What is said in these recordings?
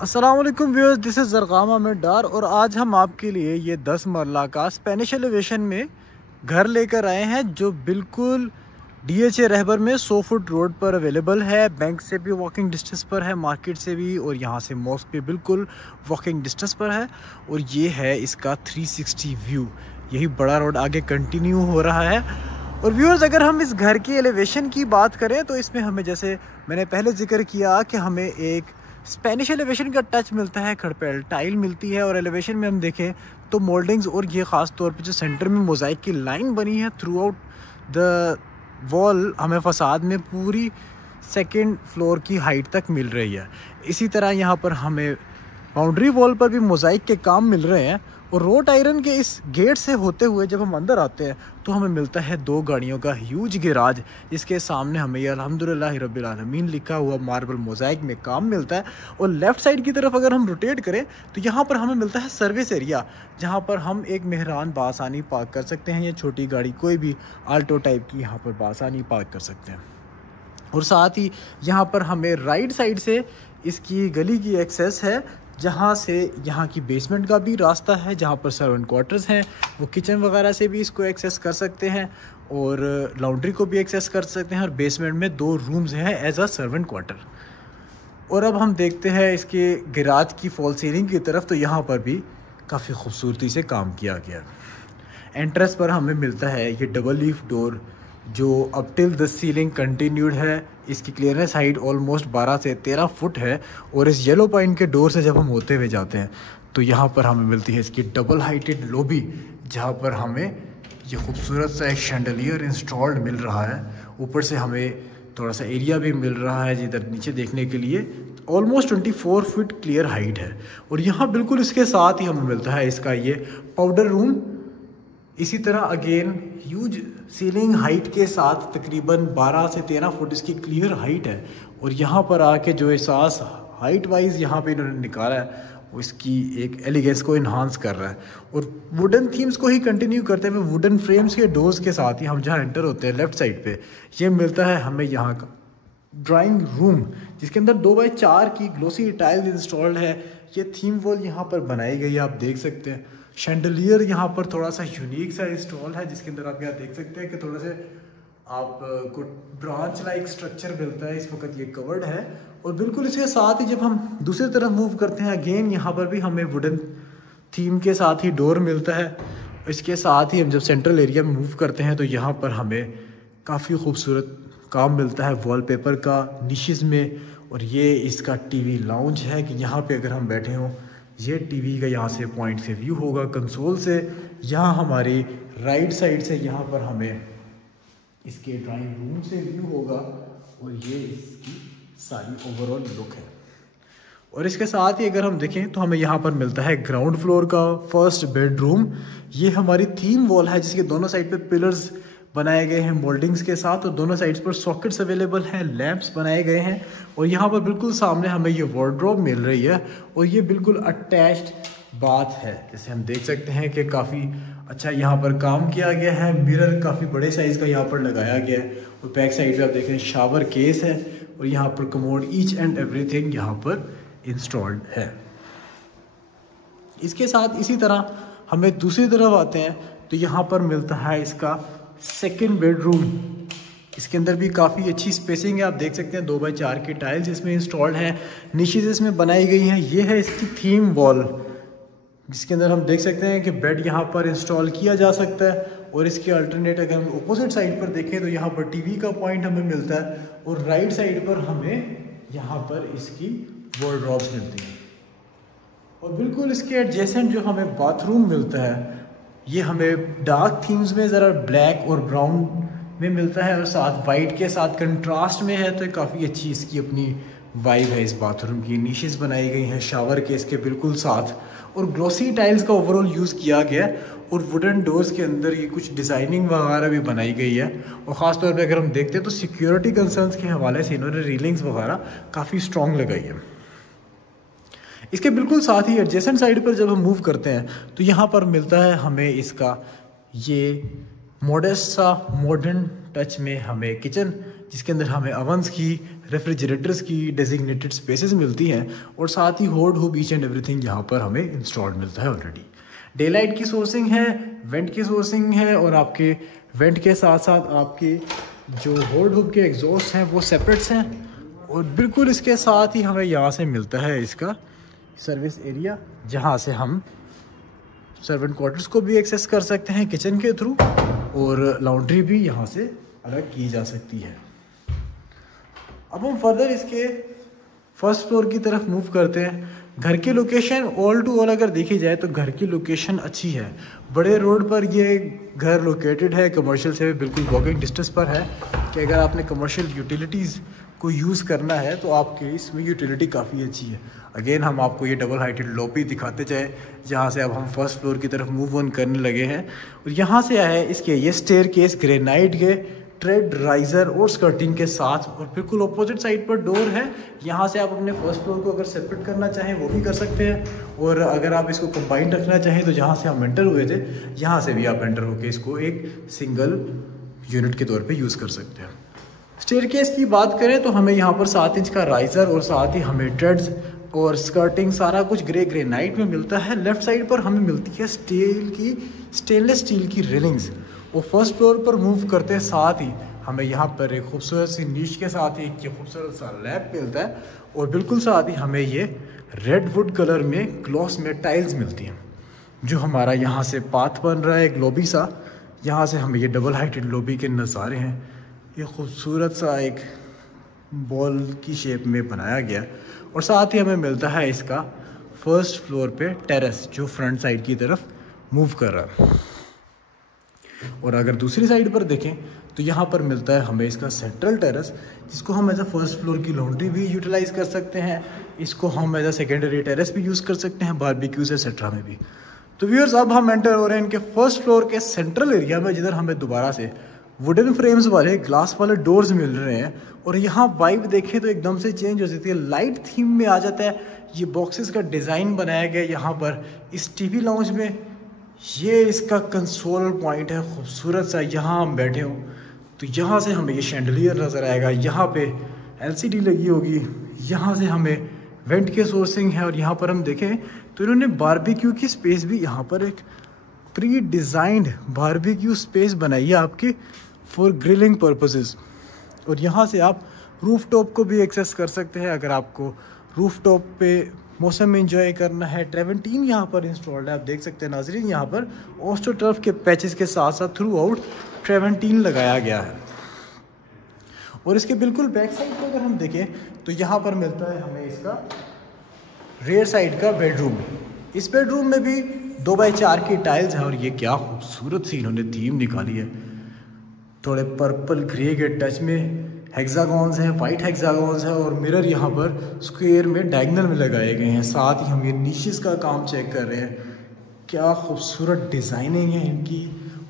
अस्सलाम वालेकुम viewers, this is ज़रक़ाम Ahmad Dar और आज हम आपके लिए ये 10 मरला का स्पेनिश एलिवेशन में घर लेकर आए हैं जो बिल्कुल DHA रहबर में 100 फुट रोड पर अवेलेबल है। बैंक से भी वॉकिंग डिस्टेंस पर है, मार्केट से भी, और यहाँ से मॉस्क पे बिल्कुल वॉकिंग डिस्टेंस पर है। और ये है इसका 360 व्यू। यही बड़ा रोड आगे कंटिन्यू हो रहा है। और व्यूअर्स, अगर हम इस घर की एलिवेशन की बात करें तो इसमें हमें, जैसे मैंने पहले जिक्र किया, कि हमें एक स्पेनिश एलिवेशन का टच मिलता है, खड़ पे टाइल मिलती है। और एलिवेशन में हम देखें तो मोल्डिंग्स और ये ख़ास तौर पे जो सेंटर में मोज़ाइक की लाइन बनी है थ्रू आउट द वॉल, हमें फसाद में पूरी सेकंड फ्लोर की हाइट तक मिल रही है। इसी तरह यहाँ पर हमें बाउंड्री वॉल पर भी मोज़ाइक के काम मिल रहे हैं। और रोट आयरन के इस गेट से होते हुए जब हम अंदर आते हैं तो हमें मिलता है 2 गाड़ियों का ह्यूज गैराज, जिसके सामने हमें ये अल्हम्दुलिल्लाह रब्बिल आलमीन लिखा हुआ मार्बल मोज़ाइक में काम मिलता है। और लेफ़्ट साइड की तरफ अगर हम रोटेट करें तो यहाँ पर हमें मिलता है सर्विस एरिया, जहाँ पर हम एक मेहरान बासानी पार्क कर सकते हैं, या छोटी गाड़ी कोई भी आल्टो टाइप की यहाँ पर बासानी पार्क कर सकते हैं। और साथ ही यहाँ पर हमें राइट साइड से इसकी गली की एक्सेस है, जहाँ से यहाँ की बेसमेंट का भी रास्ता है, जहाँ पर सर्वेंट क्वार्टर्स हैं। वो किचन वगैरह से भी इसको एक्सेस कर सकते हैं और लॉन्ड्री को भी एक्सेस कर सकते हैं। और बेसमेंट में 2 रूम्स हैं एज अ सर्वेंट क्वार्टर। और अब हम देखते हैं इसके गैराज की फॉल सीलिंग की तरफ, तो यहाँ पर भी काफ़ी खूबसूरती से काम किया गया। एंट्रेंस पर हमें मिलता है ये डबल लीफ डोर, जो up till the ceiling continued है। इसकी क्लियरेंस हाइट ऑलमोस्ट 12 से 13 फुट है। और इस येलो पाइन के डोर से जब हम होते हुए जाते हैं तो यहाँ पर हमें मिलती है इसकी डबल हाइटेड लॉबी, जहाँ पर हमें ये खूबसूरत सा एक शैंडलियर इंस्टॉल्ड मिल रहा है। ऊपर से हमें थोड़ा सा एरिया भी मिल रहा है जिधर नीचे देखने के लिए। ऑलमोस्ट 24 फीट क्लियर हाइट है। और यहाँ बिल्कुल इसके साथ ही हमें मिलता है इसका ये पाउडर रूम। इसी तरह अगेन ह्यूज सीलिंग हाइट के साथ तकरीबन 12 से 13 फुट इसकी क्लियर हाइट है। और यहाँ पर आके जो एहसास हाइट वाइज यहाँ पे इन्होंने निकाला है वो इसकी एक एलिगेंस को इन्हांस कर रहा है। और वुडन थीम्स को ही कंटिन्यू करते हुए वुडन फ्रेम्स के डोर्स के साथ ही हम जहाँ एंटर होते हैं लेफ़्ट साइड पे, ये मिलता है हमें यहाँ का ड्राइंग रूम, जिसके अंदर 2x4 की ग्लोसी टाइल इंस्टॉल्ड है। ये थीम वॉल यहाँ पर बनाई गई है, आप देख सकते हैं। शैंडलियर यहाँ पर थोड़ा सा यूनिक सा इंस्टॉल है, जिसके अंदर आप यहाँ देख सकते हैं कि थोड़ा से आपको ब्रांच लाइक स्ट्रक्चर मिलता है। इस वक्त ये कवर्ड है। और बिल्कुल इसके साथ ही जब हम दूसरी तरफ मूव करते हैं, अगेन यहाँ पर भी हमें वुडन थीम के साथ ही डोर मिलता है। इसके साथ ही हम जब सेंट्रल एरिया में मूव करते हैं तो यहाँ पर हमें काफ़ी खूबसूरत काम मिलता है वॉलपेपर का निशेज़ में। और ये इसका टीवी लाउंज है कि यहाँ पे अगर हम बैठे हों, ये टीवी का यहाँ से पॉइंट से व्यू होगा कंसोल से। यहाँ हमारी राइट साइड से यहाँ पर हमें इसके ड्राइंग रूम से व्यू होगा। और ये इसकी सारी ओवरऑल लुक है। और इसके साथ ही अगर हम देखें तो हमें यहाँ पर मिलता है ग्राउंड फ्लोर का फर्स्ट बेडरूम। ये हमारी थीम वॉल है, जिसके दोनों साइड पे पिलर्स बनाए गए हैं मोल्डिंग्स के साथ। और दोनों साइड्स पर सॉकेट्स अवेलेबल हैं, लैंप्स बनाए गए हैं। और यहाँ पर बिल्कुल सामने हमें ये वार्डरोब मिल रही है। और ये बिल्कुल अटैच्ड बाथ है, जैसे हम देख सकते हैं कि काफ़ी अच्छा यहाँ पर काम किया गया है। मिरर काफ़ी बड़े साइज़ का यहाँ पर लगाया गया है। और बैक साइड पे आप देख रहे हैं शावर केस है। और यहाँ पर कमोड ईच एंड एवरीथिंग यहाँ पर इंस्टॉल्ड है। इसके साथ इसी तरह हमें दूसरी तरफ आते हैं तो यहाँ पर मिलता है इसका सेकंड बेडरूम। इसके अंदर भी काफ़ी अच्छी स्पेसिंग है, आप देख सकते हैं। 2x4 की टाइल्स इसमें इंस्टॉल्ड हैं, निशेज़ इसमें बनाई गई हैं। ये है इसकी थीम वॉल, जिसके अंदर हम देख सकते हैं कि बेड यहाँ पर इंस्टॉल किया जा सकता है। और इसके अल्टरनेट अगर हम अपोजिट साइड पर देखें तो यहाँ पर टीवी का पॉइंट हमें मिलता है। और राइट साइड पर हमें यहाँ पर इसकी वार्डरोब्स मिलती हैं। और बिल्कुल इसके एडजेसेंट जो हमें बाथरूम मिलता है, ये हमें डार्क थीम्स में ज़रा ब्लैक और ब्राउन में मिलता है। और साथ वाइट के साथ कंट्रास्ट में है, तो काफ़ी अच्छी इसकी अपनी वाइब है इस बाथरूम की। निशेज़ बनाई गई हैं शावर के इसके बिल्कुल साथ। और ग्लोसी टाइल्स का ओवरऑल यूज़ किया गया है। और वुडन डोर्स के अंदर ये कुछ डिज़ाइनिंग वगैरह भी बनाई गई है। और ख़ास तौर पे अगर हम देखते हैं तो सिक्योरिटी कंसर्न्स के हवाले से इन्होंने रीलिंग्स वगैरह काफ़ी स्ट्रॉन्ग लगाई है। इसके बिल्कुल साथ ही एडजेसेंट साइड पर जब हम मूव करते हैं तो यहाँ पर मिलता है हमें इसका ये मॉडेस्ट सा मॉडर्न टच में हमें किचन, जिसके अंदर हमें अवंस की, रेफ्रिजरेटर्स की डेजिग्नेटेड स्पेसेस मिलती हैं और साथ ही होड हुब ईच एंड एवरीथिंग यहाँ पर हमें इंस्टॉल्ड मिलता है ऑलरेडी। डे लाइट की सोर्सिंग है, वेंट की सोर्सिंग है और आपके वेंट के साथ साथ आपके जो होड हुब के एग्जॉस्ट हैं वो सेपरेट्स हैं। और बिल्कुल इसके साथ ही हमें यहाँ से मिलता है इसका सर्विस एरिया, जहाँ से हम सर्वेंट क्वार्टर्स को भी एक्सेस कर सकते हैं किचन के थ्रू, और लॉन्ड्री भी यहाँ से अलग की जा सकती है। अब हम फर्दर इसके फर्स्ट फ्लोर की तरफ मूव करते हैं। घर की लोकेशन ऑल टू ऑल अगर देखी जाए तो घर की लोकेशन अच्छी है। बड़े रोड पर ये घर लोकेटेड है, कमर्शियल से बिल्कुल वॉकिंग डिस्टेंस पर है कि अगर आपने कमर्शियल यूटिलिटीज़ को यूज़ करना है तो आपके इसमें यूटिलिटी काफ़ी अच्छी है। अगेन हम आपको ये डबल हाइटेड लॉबी दिखाते जाए, जहाँ से अब हम फर्स्ट फ्लोर की तरफ मूव ऑन करने लगे हैं। और यहाँ से आया है इसके ये स्टेयर केस ग्रेनाइट के ट्रेड राइजर और स्कर्टिंग के साथ, और बिल्कुल ऑपोजिट साइड पर डोर है। यहाँ से आप अपने फर्स्ट फ्लोर को अगर सेपरेट करना चाहें वो भी कर सकते हैं, और अगर आप इसको कंबाइन रखना चाहें तो जहाँ से हम एंटर हुए थे यहाँ से भी आप एंटर होकर इसको एक सिंगल यूनिट के तौर पे यूज़ कर सकते हैं। स्टेयरकेस की बात करें तो हमें यहाँ पर 7 इंच का राइजर और साथ ही हमें ट्रेड्स और स्कर्टिंग सारा कुछ ग्रे ग्रेनाइट में मिलता है। लेफ्ट साइड पर हमें मिलती है स्टेनलेस स्टील की रेलिंग्स। और फर्स्ट फ्लोर पर मूव करते हैं साथ ही हमें यहाँ पर एक खूबसूरत सी नीच के साथ ही एक खूबसूरत सा लैब मिलता है, और बिल्कुल साथ ही हमें ये रेड वुड कलर में ग्लॉस में टाइल्स मिलती हैं। जो हमारा यहाँ से पाथ बन रहा है एक लॉबी सा, यहाँ से हमें ये डबल हाइटेड लॉबी के नज़ारे हैं। ये खूबसूरत सा एक बॉल की शेप में बनाया गया, और साथ ही हमें मिलता है इसका फर्स्ट फ्लोर पे टेरेस जो फ्रंट साइड की तरफ मूव कर रहा है। और अगर दूसरी साइड पर देखें तो यहाँ पर मिलता है हमें इसका सेंट्रल टेरेस, जिसको हम एज अ फर्स्ट फ्लोर की लॉन्ड्री भी यूटिलाइज़ कर सकते हैं। इसको हम एज अ सेकेंडरी टेरेस भी यूज़ कर सकते हैं, बारबेक्यूज़ एक्सेट्रा में भी। तो व्यूअर्स अब हम एंटर हो रहे हैं इनके फर्स्ट फ्लोर के सेंट्रल एरिया में, जिधर हमें दोबारा से वुडन फ्रेम्स वाले ग्लास वाले डोर्स मिल रहे हैं। और यहाँ वाइब देखें तो एकदम से चेंज हो जाती है, लाइट थीम में आ जाता है। ये बॉक्सेस का डिज़ाइन बनाया गया यहाँ पर इस टीवी लाउंज में। ये इसका कंसोल पॉइंट है खूबसूरत सा, यहाँ हम बैठे हों तो यहाँ से हमें ये शैंडलियर नज़र आएगा, यहाँ पे LCD लगी होगी, यहाँ से हमें वेंट के सोर्सिंग है। और यहाँ पर हम देखें तो इन्होंने बारबेक्यू की स्पेस भी यहाँ पर एक प्री डिज़ाइंड बारबेक्यू स्पेस बनाई है आपकी फॉर ग्रिलिंग पर्पसेस। और यहाँ से आप रूफ टॉप को भी एक्सेस कर सकते हैं अगर आपको रूफ टॉप पे मौसम एंजॉय करना है। ट्रेवेंटीन यहाँ पर इंस्टॉल्ड है, आप देख सकते हैं नाजरीन। यहाँ पर ऑस्ट्रोटर्फ के पैचेस के साथ साथ थ्रू आउट ट्रेवेंटीन लगाया गया है। और इसके बिल्कुल बैक साइड पर अगर हम देखें तो यहाँ पर मिलता है हमें इसका रेयर साइड का बेडरूम। इस बेडरूम में भी 2x4 की टाइल्स हैं, और ये क्या खूबसूरत सी इन्होंने थीम निकाली है। थोड़े पर्पल ग्रे के टच में हेक्सागॉन्स हैं, वाइट हेक्सागॉन्स हैं, और मिरर यहाँ पर स्क्वायर में डायगोनल में लगाए गए हैं। साथ ही हम ये नीशेस का काम चेक कर रहे हैं, क्या खूबसूरत डिज़ाइनिंग है इनकी,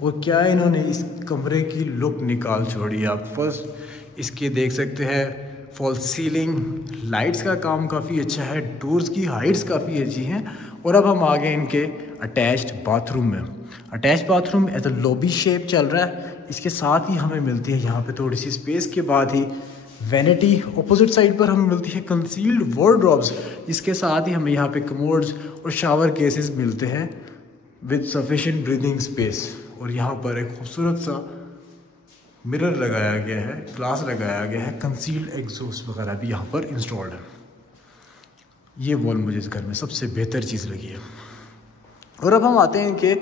और क्या इन्होंने इस कमरे की लुक निकाल छोड़ी। आप फर्स्ट इसके देख सकते हैं फॉल सीलिंग, लाइट्स का काम काफ़ी अच्छा है, डोर्स की हाइट्स काफ़ी अच्छी हैं। और अब हम आ गए इनके अटैच्ड बाथरूम में। Attached bathroom as a lobby shape चल रहा है। इसके साथ ही हमें मिलती है यहाँ पे थोड़ी सी स्पेस के बाद ही वैनिटी। ऑपोजिट साइड पर हमें मिलती है कंसील्ड वार्डरोब्स, जिसके साथ ही हमें यहाँ पे कमोड्स और शावर केसेस मिलते हैं विद सफिशिएंट ब्रीदिंग स्पेस। और यहाँ पर एक खूबसूरत सा मिरर लगाया गया है, ग्लास लगाया गया है, कंसील्ड एग्जॉस्ट वगैरह भी यहाँ पर इंस्टॉल्ड है। ये वॉल मुझे इस घर में सबसे बेहतर चीज़ लगी है। और अब हम आते हैं कि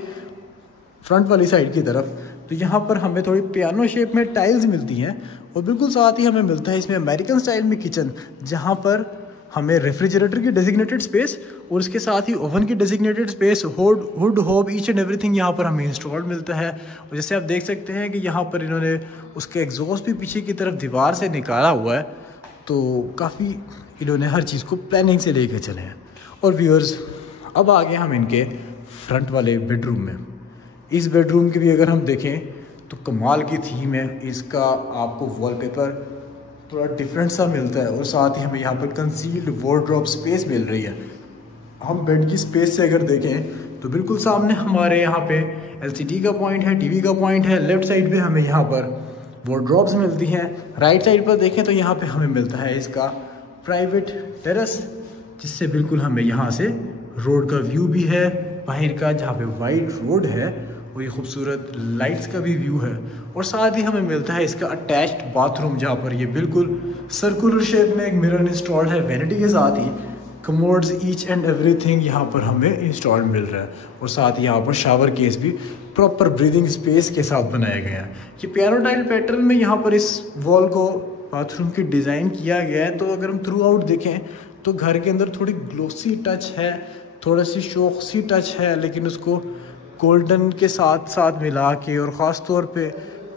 फ्रंट वाली साइड की तरफ, तो यहाँ पर हमें थोड़ी पियानो शेप में टाइल्स मिलती हैं, और बिल्कुल साथ ही हमें मिलता है इसमें अमेरिकन स्टाइल में किचन, जहाँ पर हमें रेफ्रिजरेटर की डेजिग्नेटेड स्पेस और इसके साथ ही ओवन की डेजिग्नेटेड स्पेस, हुड होब ईच एंड एवरीथिंग यहाँ पर हमें इंस्टॉल्ड मिलता है। और जैसे आप देख सकते हैं कि यहाँ पर इन्होंने उसके एग्जॉस्ट भी पीछे की तरफ दीवार से निकाला हुआ है, तो काफ़ी इन्होंने हर चीज़ को प्लानिंग से लेके चले हैं। और व्यूअर्स अब आ गए हम इनके फ्रंट वाले बेडरूम में। इस बेडरूम की भी अगर हम देखें तो कमाल की थीम है। इसका आपको वॉलपेपर थोड़ा डिफरेंट सा मिलता है, और साथ ही हमें यहाँ पर कंसील्ड वार्डरोब स्पेस मिल रही है। हम बेड की स्पेस से अगर देखें तो बिल्कुल सामने हमारे यहाँ पे LCD का पॉइंट है, TV का पॉइंट है। लेफ्ट साइड पे हमें यहाँ पर वार्डरोब्स मिलती हैं। राइट साइड पर देखें तो यहाँ पे हमें मिलता है इसका प्राइवेट टेरेस, जिससे बिल्कुल हमें यहाँ से रोड का व्यू भी है बाहर का, जहाँ पे वाइड रोड है और ये खूबसूरत लाइट्स का भी व्यू है। और साथ ही हमें मिलता है इसका अटैच्ड बाथरूम, जहाँ पर ये बिल्कुल सर्कुलर शेप में एक मिरर इंस्टॉल्ड है। वैनिटी के साथ ही कमोड्स ईच एंड एवरीथिंग यहाँ पर हमें इंस्टॉल मिल रहा है। और साथ ही यहाँ पर शावर केस भी प्रॉपर ब्रीदिंग स्पेस के साथ बनाए गए हैं। ये पियानो टाइल पैटर्न में यहाँ पर इस वॉल को बाथरूम की डिज़ाइन किया गया है। तो अगर हम थ्रू आउट देखें तो घर के अंदर थोड़ी ग्लोसी टच है, थोड़ी सी शौक सी टच है, लेकिन उसको गोल्डन के साथ साथ मिला के और ख़ास तौर पे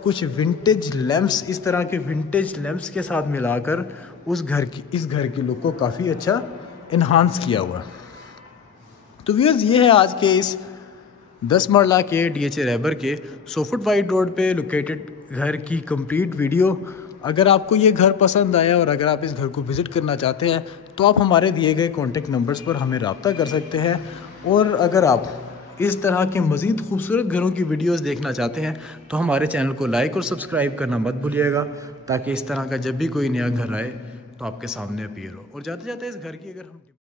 कुछ विंटेज लैंप्स, इस तरह के विंटेज लैंप्स के साथ मिलाकर इस घर की लुक को काफ़ी अच्छा इन्हांस किया हुआ। तो व्यूअर्स, ये है आज के इस 10 मरला के DHA रहबर के 100 फुट वाइड रोड पे लोकेटेड घर की कंप्लीट वीडियो। अगर आपको ये घर पसंद आया और अगर आप इस घर को विज़िट करना चाहते हैं तो आप हमारे दिए गए कॉन्टेक्ट नंबर्स पर हमें रब्ता कर सकते हैं। और अगर आप इस तरह के मज़ीद खूबसूरत घरों की वीडियोस देखना चाहते हैं तो हमारे चैनल को लाइक और सब्सक्राइब करना मत भूलिएगा, ताकि इस तरह का जब भी कोई नया घर आए तो आपके सामने अपीयर हो। और जाते जाते इस घर की अगर हम